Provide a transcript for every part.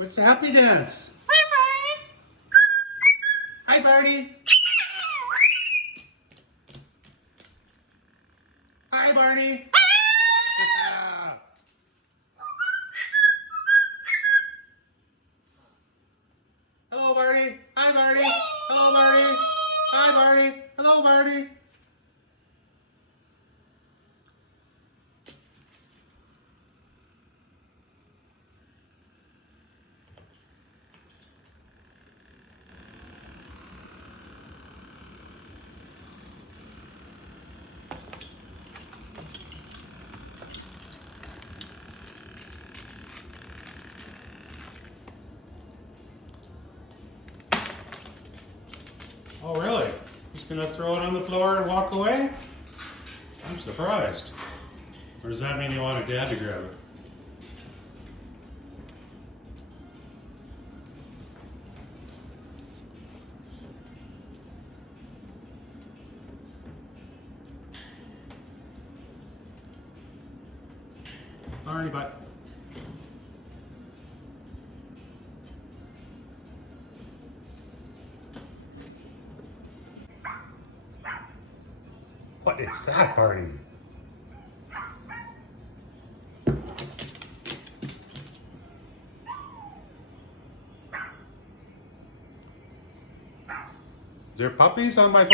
What's the happy dance? Hi, Barney. Hi, Barney. Hello, Barney. Hi, Barney. Hello, Barney. Hi, Barney. Hello, Barney. Oh, really? Just gonna throw it on the floor and walk away? I'm surprised. Or does that mean you wanted Dad to grab it? Alrighty, bye. What is that, Barney? Is there puppies on my phone?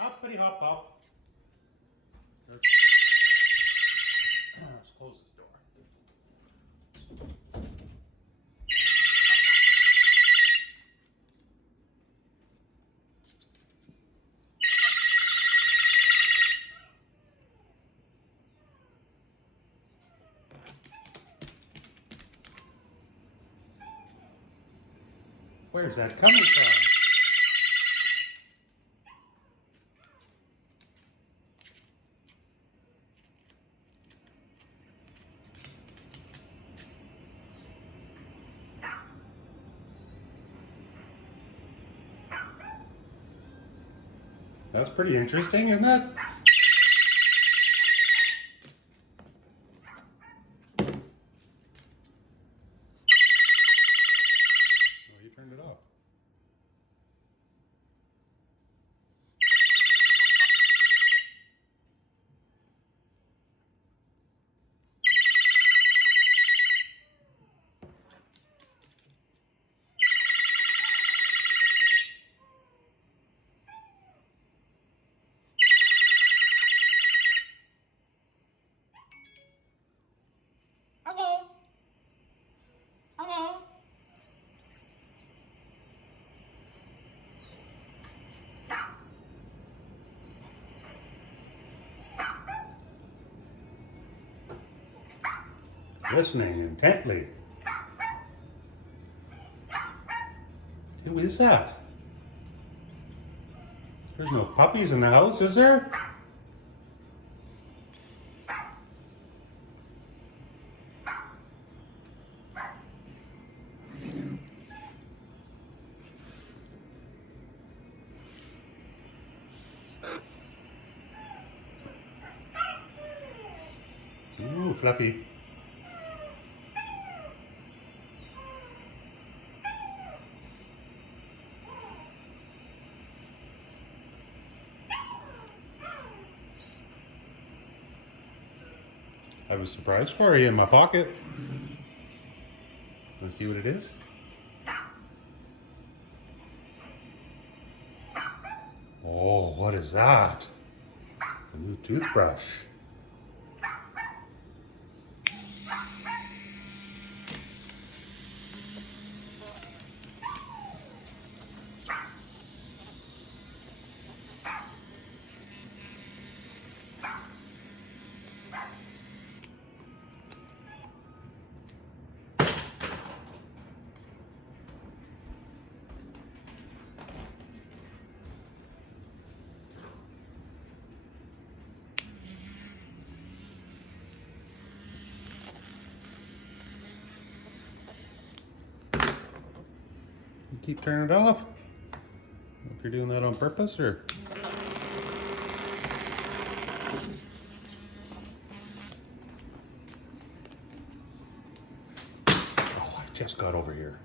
Hoppity hop hop. Let's close this door. Where's that coming from? That's pretty interesting, isn't it? Oh, you turned it off. Listening intently. Who is that? There's no puppies in the house, is there? Ooh, Fluffy. I have a surprise for you in my pocket. Let's see what it is. Oh, what is that? A new toothbrush. You keep turning it off. If you're doing that on purpose, or just got over here.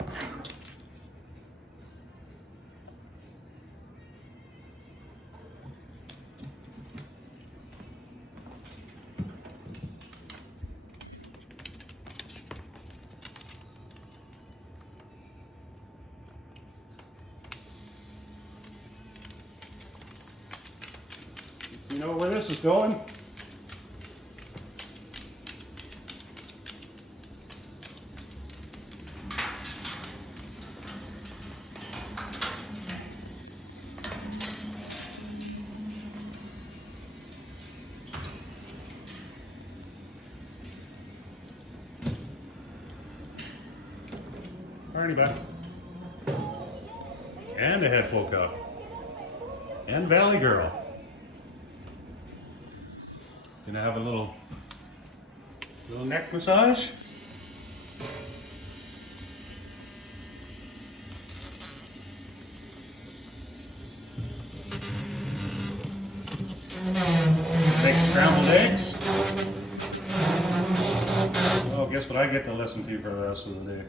You know where this is going? Alrighty, back. And a head full cup. And Valley Girl. Gonna have a little neck massage. Take scrambled eggs. Oh, guess what I get to listen to for the rest of the day.